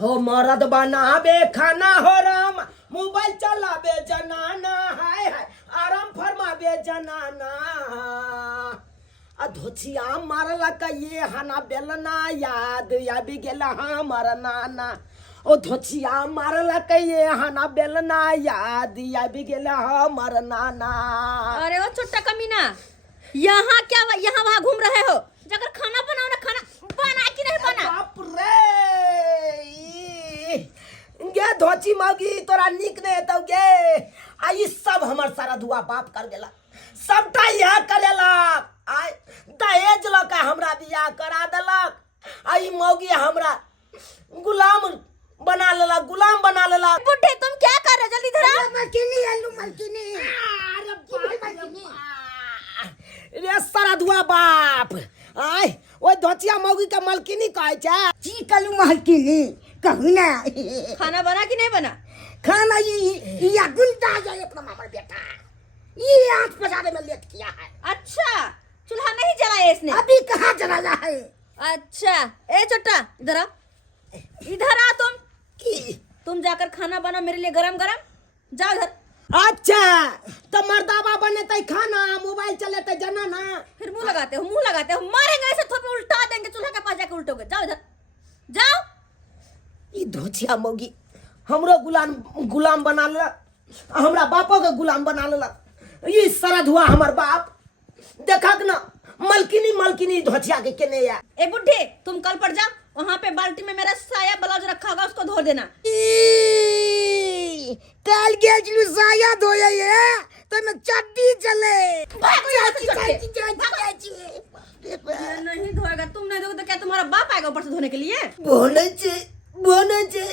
हो मरद बनाबे खाना हो राम, मोबाइल चलाबे जनाना, हाय हाय आराम फरमाबे जनाना। अधोचिया मारला का ये हना बेलना, याद आबि गेला हमर नाना। ओ धोचिया मारला का ये हना बेलना, याद आबि गेला हमर नाना। अरे ओ छोटा कमीना, यहाँ क्या यहाँ वहाँ घूम रहे हो? जाकर खाना बनाओ ना, खाना बना कि नहीं बना? बाप रे, गे धोची मौगी तोरा निक नहीं हेतौ गे। आई सब हमर सारा दुआ बाप कर देला, सबटा यह करेलक। आई दहेज लका हमरा बियाह करा देलक। आई मौगी हमरा गुलाम बना लेलक, गुलाम बना लेलक। बुड्ढे तुम क्या कर रहे हो? जल्दी इधर आओ। मलकिनी आलू मलकिनी। रे सारा दुआ बाप। आई ओए धोचिया मौगी के मलकिनी कहै छै। जी कलू मलकिनी कहू ना। खाना बना कि नहीं बना? खाना ये गुंडा जाए अपना मामा बेटा, ये आंच पसारे में लेट किया है। अच्छा, चूल्हा नहीं जलाया इसने? अभी कहाँ जलाया है? अच्छा, ए छोटा इधर आ, इधर आ तुम जाकर खाना बना मेरे लिए गरम गरम। जाओ इधर। अच्छा तो मर्दाबा बनेते खाना, मोबाइल चलेते जनाना। फिर मुंह लगाते हो, मारेंगे ऐसे थोपे, उल्टा देंगे चूल्हा के पास जाके उल्टोगे। जाओ इधर जाओ। ई धोचिया मौगी हमरो गुलाम बना लेलक, हमरा बापो के गुलाम बना लेलक। ई सरद हुआ हमर बाप। देखक ना मलकिनी धोचिया के केने या। ए बुड्ढे, तुम कल पर जाओ, वहाँ पे बाल्टी में मेरा साया ब्लाउज रखा होगा, उसको धो देना। कल गेजलू साया धोया ये तो मैं चड्डी चले। नहीं धोएगा, तुम नहीं धोगे तो क्या तुम्हारा बाप आएगा ऊपर से धोने के लिए? बोने छे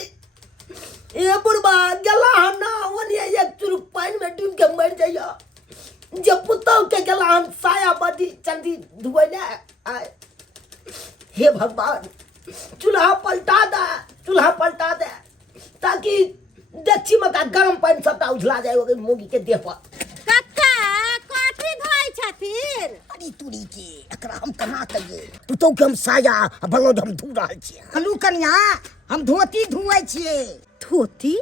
ए बुढ़बा गेला हम ना ओनिया एक चुरुक पानी में डूब के मर जाइया। जब पुतौ के गेला हम साया बदी चंदी धुए ना। आए हे भगवान, चूल्हा पलटा दे ताकि डेक्ची में का गरम पानी सबटा उझला जाए ओके मोगी के देह पर। कक्का काठी धोई छथिन। अरे तुरी के एकरा हम कना कहिए, पुतौ के हम साया ब्लाउज हम धो रहल छियै। हलू कन्या, हम धोती धुए छियै। धोती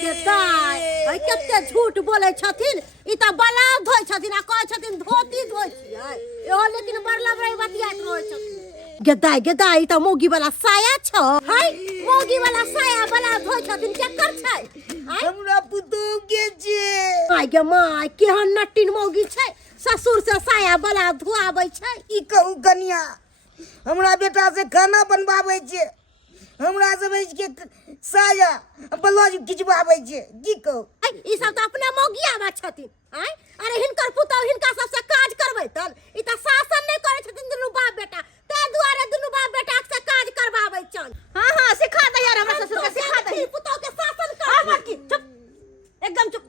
गेदाय कते झूठ बोले छथिन। ई त ब्लाउज धोई छथिन आ कहै छथिन धोती धोई छियै। एहो लेकिन बरला बरै बतियात रहै छथिन। गेदाय त मोगी वाला साया छ। हाय मोगी वाला साया ब्लाउज धोई छथिन, के कर छै? हमरा पुतौ के छै। आय गे माय, केहन नटिन मोगी छै, ससुर से साया ब्लाउज धोआबै छै। ई कहू कन्या, हमरा बेटा से खाना बनवाबै छै, हमरा सब के साया ब्लाउज खिचवाबै छै। की कहू? ई सब त अपने मोगी आबा छथिन। आय अरे हिनकर पुतौ हिनका सबसे काज करबै तन। ई त शासन नहीं करे छथिन दुनू बाप बेटा, ते दुआरे दुनू बाप बेटा से काज करवाबै छन। हां सिखा दे यार, हमरा ससुर के सिखा दे। पुतौ के शासन कर। बाकी चुप, एकदम चुप।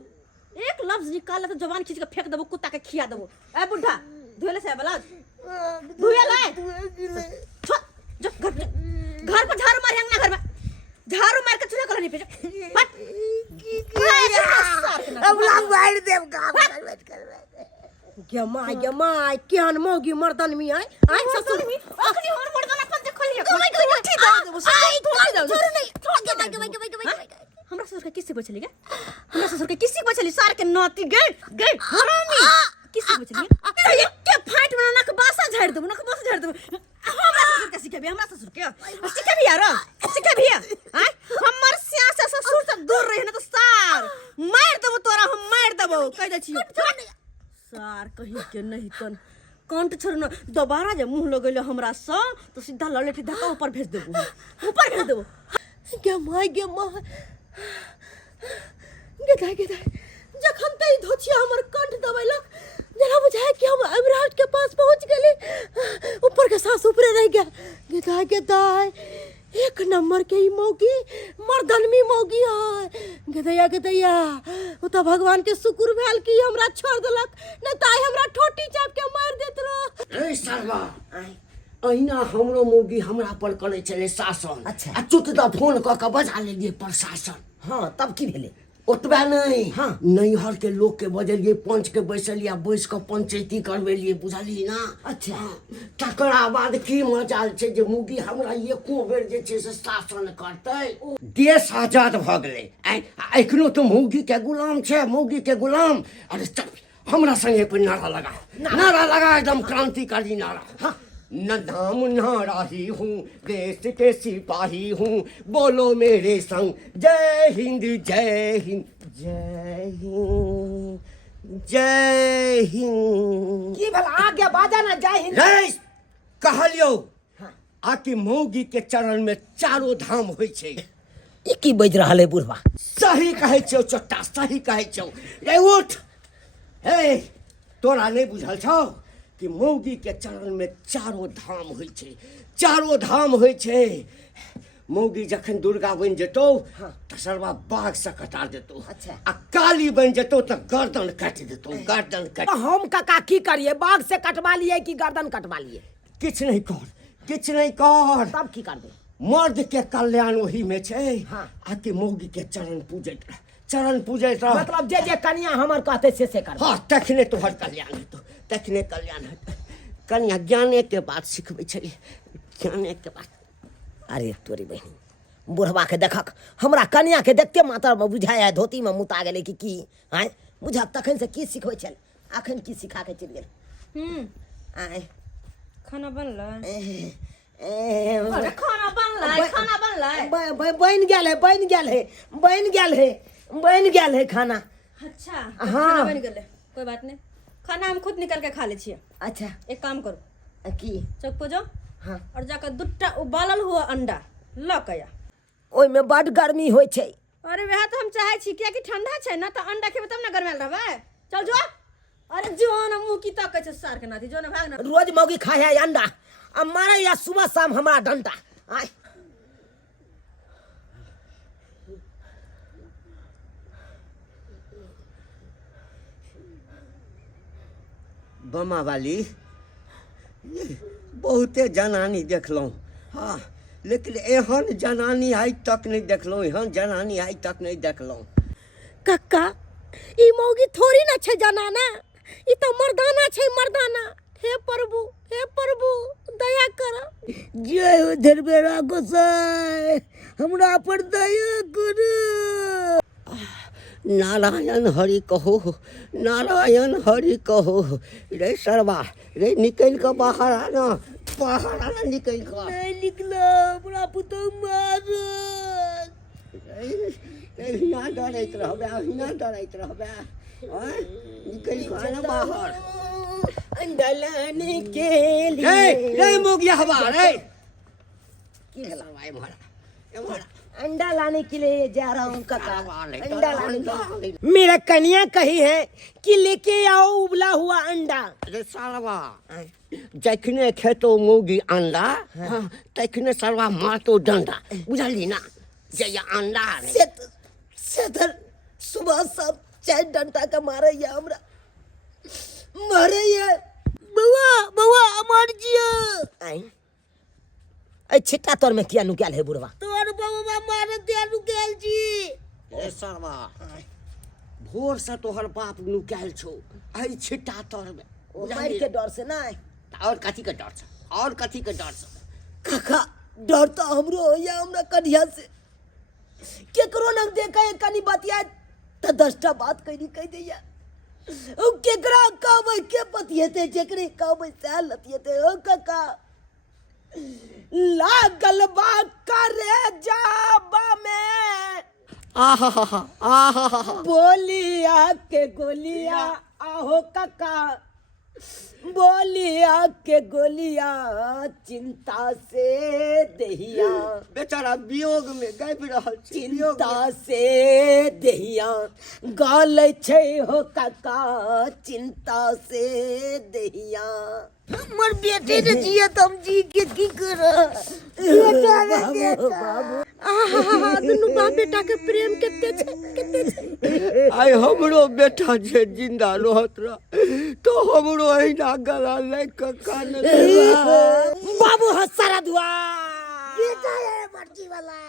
एक लफ्ज निकाल तो जवान खींच के फेंक देबो, कुत्ता के खिया देबो। ए बुढ़ा, धोले से ब्लाउज धोया ले। जो घर पर झाड़ू मार, अंगना घर में झाड़ू मार के चूल्हा कलनी पे हट। हमरा मार देब काम करबै। गे माय केहन मोगी मर्दन में आय। आय ससुर में अखनी और मर्दन अपन देखलिए। उठी दे छोड़ नहीं हमरा ससुर के किसी बचली गे, हमरा ससुर के किसी बचली, सार के नाती गए हरामी किसी बचली। एक फाइट में नक बासा झाड़ देबो, हमरा ससुर के सिखेबी, हमरा ससुर के सिखेबी यार, सिखेबी। आय हमर सिया से ससुर से दूर रही ना तो सार मार देबो तोरा, हम मार देबो कह दे छी। सार कहीं के नहीं तन कंठ छोड़ न, दोबारा जे मुंह लगैले हमरा स तो सीधा ललेठी धक्का ऊपर भेज देबो। गे माय गेदाय जखन तई धोचिया हमर कंठ दबैलक, जरा बुझाय कि हम अमरावत के पास पहुंच गेली। ऊपर के सांस ऊपरे रह गया। गेदाय एक नंबर के ई मौगी मर्दनमी मौगी है। गेदैया ओ त भगवान के शुक्र भेल कि हमरा छोड़ देलक, नहीं त आई हमरा ठोटी चाप के मार देत रह। ए सरवा, अहिना हमरो मोगी हमरा पर करे चले शासन। अच्छा। आ चुटदा फोन क के बजा लेलिए प्रशासन। हाँ तब की भेले? ओतबे नहीं हाँ। नैहर के लोग के बजलिए पंच के बैसलिए बैस के पंचायती करवेलिए बुझलिए ना अच्छा। तकरा बाद की मजाल छै जे मुगी हमरा एको बेर जे छै से शासन करतै देश आजाद भ गेलै एखनो तो मुगी के गुलाम छै मुगी के गुलाम अरे चल हमरा संगे कोई नारा लगा एकदम क्रांतिकारी नारा हाँ न नाम न राही हूँ देश के सिपाही हूँ बोलो मेरे संग जय हिंद जय हिंद जय हिंद जय हिंद की भला आगे बाजा ना जय हिंद जय कहलियो आकि मौगी के चरण में चारों धाम होइ छै ई की बज रहल है बुढ़वा सही कहै छौ चोट्टा सही कहै छौ रे उठ हे तोरा नहीं बुझल छौ कि मौगी के चरण में चारों धाम होइ छै चारों धाम होइ छै मौगी जखन दुर्गा बन जेतौ त सरवा बाघ से कटा देतौ अच्छा। आ काली बन जेतौ त गर्दन काट देतौ गर्दन काट हम काका की करिए बाघ से कटवा लिए कि गर्दन कटवा लिए किछ नहीं कर तब की करबे मर्द के कल्याण वही में छै हाँ। आकि मौगी के चरण पूजैत रह मतलब जे कन्या हमर कहते से कर हाँ तखने तोहर कल्याण हेतौ तखने कल्याण हेतौ कन्या ज्ञाने के बात सिखबै छलिए ज्ञाने के बात अरे तोरी बहनी बुढ़वा के देखक हमरा कन्या के देखते माता में बुझाया धोती में मुता गेले कि आय बुझा तखन से की सिखबै छल अखन की सिखा के चल गेल आय खाना बनलै अरे खाना बनलै बन गेल है खाना अच्छा हाँ। खाना बन गेलै कोई बात नहीं खाना हम खुद निकल के खा ले छियै अच्छा एक काम करो की चौक पर जाओ हाँ और जाकर दूटा उबालल हुआ अंडा ल के आ ओइ में बड़ गर्मी होइ छै अरे वह तो हम चाहे छी किया कि ठंडा छै ना तो अंडा खेबे तब ना गरमाल रहबे चल जो अरे जो ना मुंह की ताकै छै सार के नाती जो ना भाग ना रोज मौगी खाए है अंडा आ मारे या सुबह शाम हमरा डंटा आय बमा वाली बहुते जनानी देखलहुँ हाँ लेकिन एहन जनानी आइ तक नहीं देखलहुँ एहन जनानी आइ तक नहीं देखलहुँ कक्का ई मौगी थोड़ी ना छै जनाना ई तो मर्दाना छै मर्दाना हे प्रभु दया कर जय हो धरबेरा गोसाई हमरा पर दया कर नारायण हरि कहो रे सरवा रे निकल के बाहर आना निकल के नहीं निकला हमरा पुतो मार हिना डरैत रहबे निकल के आना बाहर अंडा लाने के लिए रे मोगिया हवा रे की सरवा एमहर अंडा लाने के लिए जा रहा हूँ काका अंडा लाने के अंडा लिए मेरा कन्या कही है कि लेके आओ उबला हुआ अंडा रे सरवा जखने खेतो मुगी अंडा तखने सरवा मारतो डंडा बुझली ना जे ये अंडा से सुबह सब चाय डंडा का मारे या हमरा मारे या बउआ मर जियो आई ए छिट्टा तोर में किया नुक्याल है बुढ़वा तोर बउवा मारे दिया नुक्याल जी ए सरवा भोर से तोहर बाप नुक्याल छौ आई छिट्टा तोर में मार के डर से ना और कथी के डर से काका डर तो हमरो होया हमरा कन्या से केकरो न देखा है कनी बतिया त 10टा बात कह दैया ओ केकरा कहबै के पतियते जेकरे कहबै से लतियते ओ काका लागल बा करे जाबा में आहा बोलिया के गोलिया आहो काका बोलिया के गोलिया चिंता से दहिया बेचारा वियोग में गाबि रहल छै चिंता से दहिया गाल छै हो काका चिंता से दहिया हमर बेटे ने जिया तुम जी के की कर बाबू दुनू बाप बेटा के प्रेम केते छै आई हमरो बेटा जे जिंदा रहत रह तो हमरो अहिना गला लग के कान बाबू हसारा दुआ बेटा है मर्जी वाला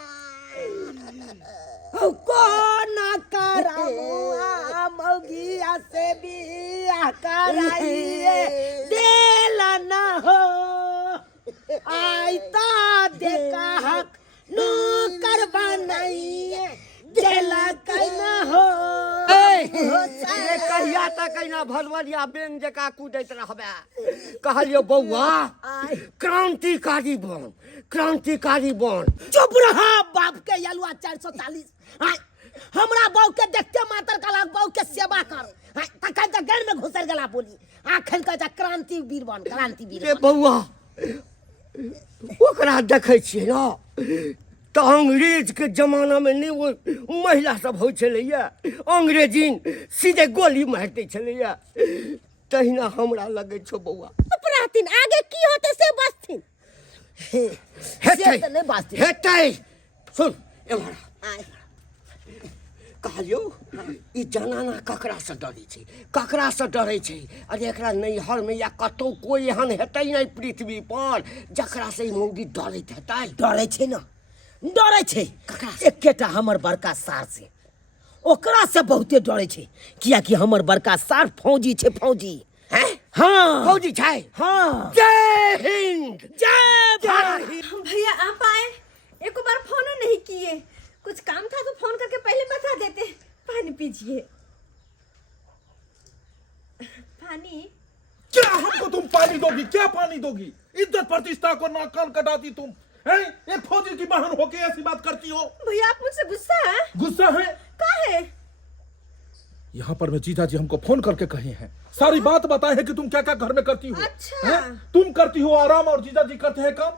कौन करामुआ मौगिया से बियाह कराइए देला न हो आइता देखा हक नौकर बनाइए देला कैना हो ये कहिया तक ना भलवलिया बेंग जका कूदैत रहबे कहलियो बौआ क्रांतिकारी बन चुप रहा बाप के यलुआ 440 हमरा बहू के देखते मातर कला बहू के सेवा कर तखन त घर में घुसर गला बोली आखन का क्रांतिवीर बन रे बौआ ओकरा देखै छियै न तो अंग्रेज के जमाना में नहीं वो महिला सब हो छलैया अंग्रेजीन सीधे गोली मार दै छलैया तहिना हमरा लगे छो बौआ अपरातिन आगे की होते से बसथिन हेतै नहीं बसथिन हेतै सुन एमहरा कहलियो ई जनाना ककरा से डरै छै अरे एकरा नैहर में या कतौ कोई एहन हेतै नहीं पृथ्वी पर जकरा से ई मौगी डरैत हेतै डरै छै एकेटा हमर बड़का सार से ओकरा से बहुते डरै छै कियाकि हमर बड़का सार फौजी छै हैं हाँ फौजी छै हाँ जय हिंद जय भारत भैया आप आए, एक बार फोन नहीं किए, कुछ काम था तो फोन करके पहले बता देते। पानी पीजिए। पानी क्या हमको तुम पानी दोगी? क्या पानी दोगी? इज्जत प्रतिष्ठा को नाक कान कटाती तुम हैं? एक फौजी की बहन होके ऐसी बात करती हो? भैया आप मुझसे गुस्सा है? गुस्सा है? क्या है? यहाँ पर मैं जीजा जी हमको फोन करके कहे हैं, सारी बात बताए है कि तुम क्या क्या घर में करती हो। अच्छा। हैं? तुम करती हो आराम और जीजा जी करते हैं काम।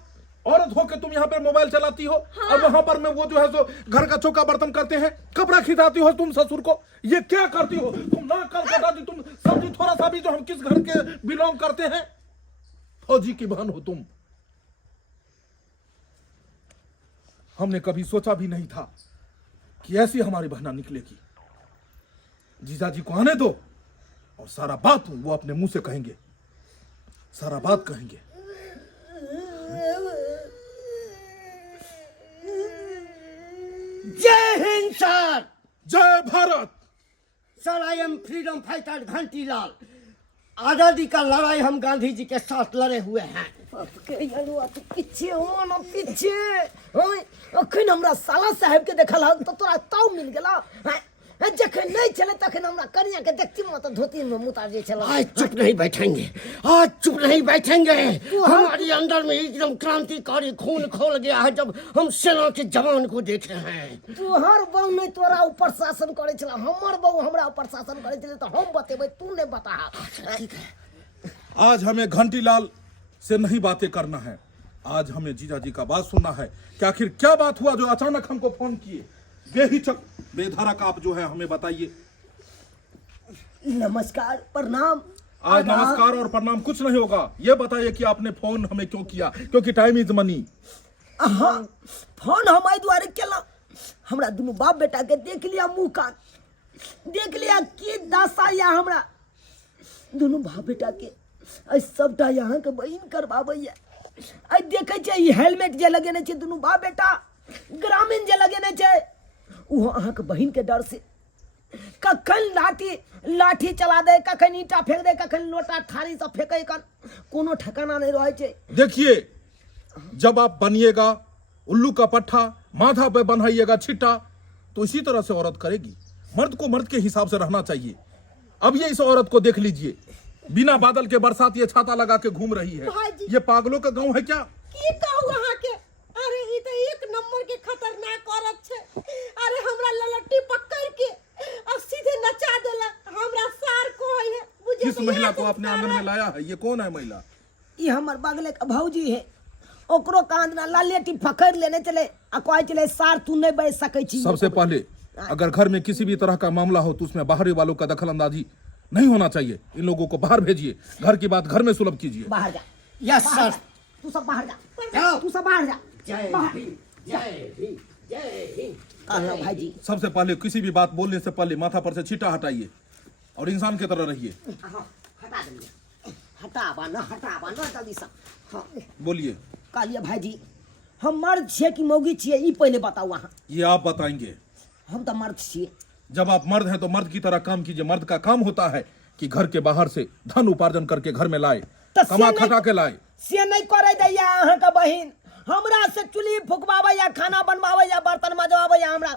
औरत हो के तुम यहाँ पर मोबाइल चलाती हो। हाँ। और वहां पर मैं वो जो है सो घर का चौका बर्तन करते हैं, कपड़ा खिंचाती हो तुम ससुर को। ये क्या करती हो तुम? नाक कान कटाती तुम। समझी थोड़ा सा भी जो हम किस घर के बिलोंग करते हैं। फौजी की बहन हो तुम। हमने कभी सोचा भी नहीं था कि ऐसी हमारी बहना निकलेगी। जीजा जी को आने दो और सारा बात वो अपने मुंह से कहेंगे, सारा बात कहेंगे। जय हिंद सर। जय Bharat. Sir I am freedom fighter Ghantilal. आजादी का लड़ाई हम गांधी जी के साथ लड़े हुए हैं। पीछे हो ना पीछे अखन हमरा साला साहब के देखल तो तोरा ताव मिल गेला। जखन नहीं चले तखन हमरा कनिया के देखती मत धोती में मुतार जे चला। आज चुप नहीं बैठेंगे। हमारे अंदर में एकदम क्रांतिकारी खून खोल गया है जब हम सेना के जवान को देख रहे हैं। तोहर बहू नहीं तोरा ऊपर शासन करे छला, हमर बहू हमरा ऊपर शासन करे छले तो हम बतेबै, तू नहीं बता। ठीक है। आज हमें घंटीलाल से नहीं बातें करना है, आज हमें जीजा जी का बात सुनना है कि आखिर क्या बात हुआ जो अचानक हमको फोन किए। बेहिचक बेधड़क आप जो है हमें बताइए। नमस्कार प्रणाम। आज नमस्कार और प्रणाम कुछ नहीं होगा, ये बताइए कि आपने फोन हमें क्यों किया? क्योंकि टाइम इज मनी। हाँ, फोन हमारे द्वारे केला। हमरा दोनों बाप बेटा के देख लिया, मुंह कान देख लिया की दशा या हमरा दोनों बाप बेटा के सबटा यहाँ के बहन करवाबैया। देखे छै हेलमेट जे लगेने छै दोनों बाप बेटा, ग्रामीण जे लगेने छै वो अहाँ के बहन के डर से कखन लाठी चला दे, कखन ईटा फेंक दे, कखन लोटा थारी से फेंके, कोनो ठिकाना नहीं रहे छै। देखिए, जब आप बनिएगा उल्लू का पट्टा, माथा पे बनाइएगा छिट्टा, तो इसी तरह से औरत करेगी। मर्द को मर्द के हिसाब से रहना चाहिए। अब ये इस औरत को देख लीजिए, बिना बादल के बरसात ये छाता लगा के घूम रही है। ये पागलों का गांव है क्या? की कहू अहाँ के? अरे ई तो एक नंबर के खतरनाक औरत छै। अरे हमरा ललट्टी पकड़ के और सीधे नचा देला। हमरा सार को है मुझे। किस महिला को आपने आंगन में लाया है? ये कौन है महिला? ये हमर बगले का भौजी है। ओकरो कांद ना ललट्टी पकड़ लेने चले आ कहै चले सार तू नहीं बैठ सकै छी। सबसे पहले अगर घर में किसी भी तरह का मामला हो तो उसमें बाहरी वालों का दखल अंदाजी नहीं होना चाहिए। इन लोगों को बाहर भेजिए, घर की बात घर में सुलभ कीजिए। बाहर जा। Yes sir. तू सब बाहर जा। तू सब बाहर जा। जय हिंद, जय हिंद, जय हिंद। भाई जी सबसे पहले किसी भी बात बोलने से पहले माथा पर से छींटा हटाइए और इंसान की तरह रहिए। हटा देंगे। हटावा ना जल्दी से। हाँ बोलिए। कालिया भाई जी हम मर्द छिए कि मौगी छिए ई पहले बताओ अहाँ। ये आप बताएंगे। हम तो मर्द छिए। जब आप मर्द हैं तो मर्द की तरह काम कीजिए। मर्द का काम होता है कि घर के बाहर से धन उपार्जन करके घर में लाए, तो कमा से खटा के लाए। से नहीं करे दैया अहाँ का बहिन। हमरा से चुल्ही फुकवावे या खाना बनवावे या बर्तन मजवावे या हमरा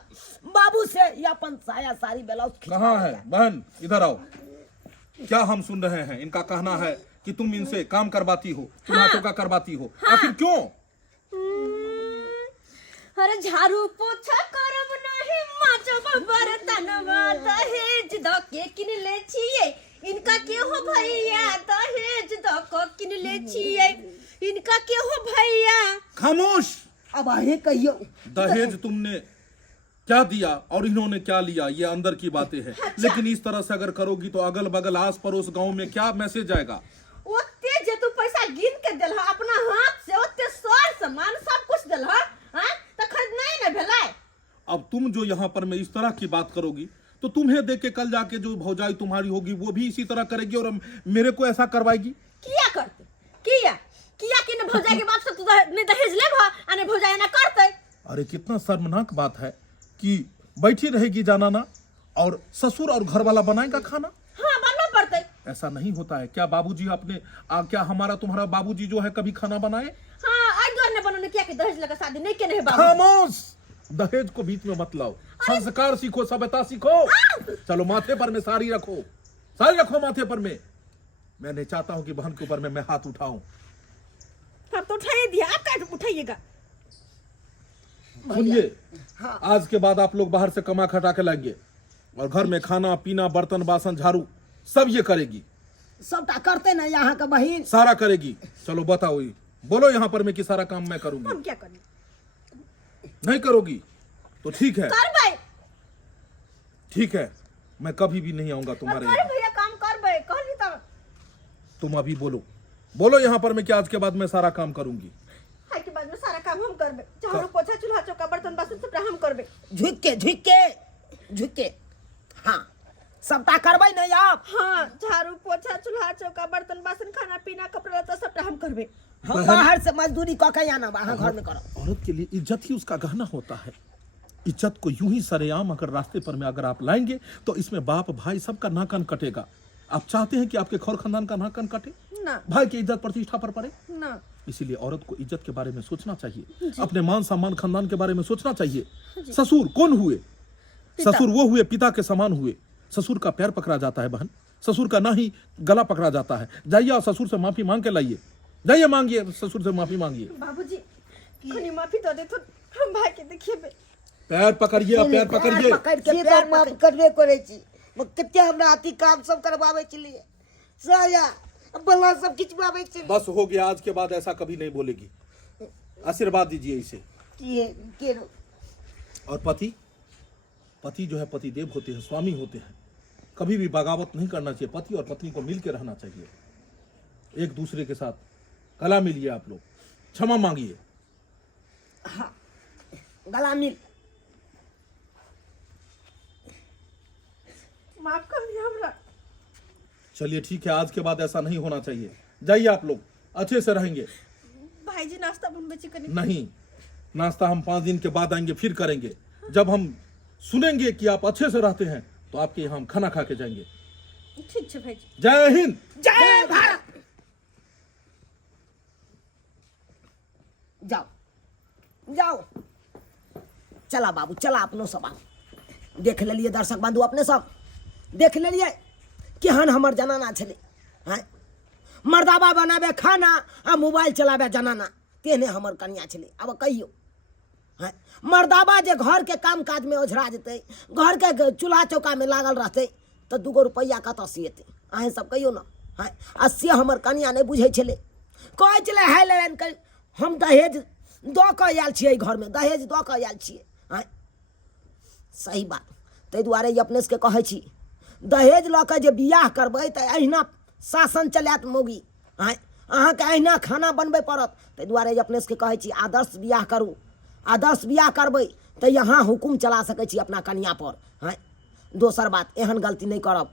बाबू से या अपन साया साड़ी ब्लाउज कहाँ है बहन, इधर आओ। क्या हम सुन रहे हैं, इनका कहना है कि तुम इनसे काम करवाती हो, चूल्हा चौका करवाती हो। आखिर क्यों? अरे झाड़ू पोछा करब नहीं, माजब बर्तनवा, दहेज द के किन ले छिए। इनका के हो भैया, दहेज द को किन ले छिए। इनका के हो भैया। खामोश। अब आहे कहियो दहेज तुमने क्या दिया और इन्होंने क्या लिया, ये अंदर की बातें हैं। लेकिन इस तरह से अगर करोगी तो अगल बगल आस पड़ोस गांव में क्या मैसेज जाएगा? ओते जे तू पैसा गिन के देल अपना हाथ से, ओते सर सामान सब कुछ देल हां, त खरीद नहीं न भेलै। अब तुम जो यहाँ पर मैं इस तरह की बात करोगी तो तुम्हें देख के कल जाके जो भौजाई तुम्हारी होगी वो भी इसी तरह करेगी और मेरे को ऐसा करवाएगी। किया करते किया कि न भौजाई के बाप से तू नहीं दहेज लेबा आ नहीं भौजाई ना करते। अरे कितना शर्मनाक बात है कि बैठी रहेगी जनाना और ससुर और घर वाला बनाएगा खाना। हाँ बनना पड़ते। ऐसा नहीं होता है। क्या बाबूजी अपने क्या हमारा तुम्हारा बाबूजी जो है कभी खाना बनाए? हाँ आज दौर ने बनने किया कि दहेज लगा शादी नहीं के नहीं बाबू। खामोश। दहेज को बीच में मत लाओ। संस्कार सीखो, सभ्यता सीखो। चलो माथे पर में साड़ी रखो, साड़ी रखो माथे पर में। मैं नहीं चाहता हूं कि बहन के ऊपर में मैं हाथ उठाऊं। हम तो उठाइए दिया, आप क्या उठाइएगा? सुनिए, आज के बाद आप लोग बाहर से कमा खटा के लाएंगे और घर में खाना पीना बर्तन बासन झाड़ू सब ये करेगी। सबटा करते ना यहाँ का बहिन, सारा करेगी। चलो बताओ, ये बोलो यहाँ पर मैं कि सारा काम मैं करूंगी। हम क्या करें? नहीं करोगी तो ठीक है, करबे। ठीक है, मैं कभी भी नहीं आऊंगा तुम्हारे कर यहाँ। भैया काम करबे, कहली तब। तुम अभी बोलो, बोलो यहाँ पर मैं कि आज के बाद मैं सारा काम करूंगी। हाय के बाद में सारा काम हम करबे, झाड़ू पोछा चूल्हा चौका बर्तन बासन सब हम करबे। झुक के हाँ सबटा करबै नहीं आप। हाँ झाड़ू पोछा चूल्हा चौका बर्तन बासन खाना पीना कपड़ा लत्ता सबटा हम करबे। हम बाहर से मजदूरी क के आना बाहर घर में करो। औरत के लिए इज्जत ही उसका गहना होता है। इज्जत को यूं ही सरेआम अगर रास्ते पर में अगर आप लाएंगे तो इसमें बाप भाई सबका नाकन कटेगा। आप चाहते हैं कि आपके खौर खानदान का नाकन कटे, ना भाई की इज्जत प्रतिष्ठा पर पड़े? ना। इसीलिए औरत को इज्जत के बारे में सोचना चाहिए, अपने मान सम्मान खानदान के बारे में सोचना चाहिए। ससुर कौन हुए? ससुर वो हुए पिता के समान हुए। ससुर का पैर पकड़ा जाता है बहन, ससुर का ना ही गला पकड़ा जाता है। जाइए और ससुर से माफी मांग के लाइए, जाइए मांगिए ससुर से माफी मांगिए। बाबूजी खनी माफी दे दे तो हम भाई के देखिए। पैर पकड़िए, पैर पकड़िए। पकड़ के से पैर तो माफ करबे करे छी। कते हमरा अति काम सब करवावे चलिए, साया बल्ला सब खिंचवावे चलिए। बस हो गया, आज के बाद ऐसा कभी नहीं बोलेगी। आशीर्वाद दीजिए इसे। के और पति जो है पति देव होते हैं, स्वामी होते हैं। कभी भी बगावत नहीं करना चाहिए। पति और पत्नी को मिल के रहना चाहिए, एक दूसरे के साथ गला मिलिए। आप लोग क्षमा मांगिए। हाँ गला मिल। माफ कर दिया हमरा। चलिए ठीक है, आज के बाद ऐसा नहीं होना चाहिए। जाइए आप लोग, अच्छे से रहेंगे। भाईजी नाश्ता बनबे छी कनी। नहीं, नाश्ता हम 5 दिन के बाद आएंगे, फिर करेंगे। जब हम सुनेंगे कि आप अच्छे से रहते हैं तो आपके यहाँ हम खाना खा के जाएंगे। ठीक है भाईजी। जय हिंद, जय भारत। जाओ जाओ, चला बाबू चला, अपनो सब आओ। देख लेलिए दर्शक बंधु, अपने सब देख लेलिए केहन हमर जनाना छलै। हैं मर्दाबा बनाबे खाना आ मोबाइल चलाबे जनाना, तेहने हमर कन्या छलै। अब कहियो हैं मर्दाबा जे घर के काम काज में ओझरा जेतै, घर के चूल्हा चौका में लागल रहतै तो 2 रुपैया कतऽ से एतै? अहें सब कहियो ना। हैं आ से हमर कन्या नहीं बुझै छलै, कहै छलै हाय लेन कर हम दहेज दऽ कऽ आयल छियै, घर में दहेज दऽ कऽ आयल छियै। हैं सही बात, ताहि दुआरे ई अपने सबके कहै छी, दहेज लऽ कऽ जे बियाह करबै तऽ अहिना शासन चलायत मौगी। हैं अहाँके अहिना खाना बनबै पड़त। ताहि दुआरे ई अपने सबके कहै छी, आदर्श बियाह करू। आदर्श बियाह करबै तऽ यहाँ हुकुम चला सकै छी अपना कन्या पर। हैं दोसर बात, एहन गलती नहीं करब।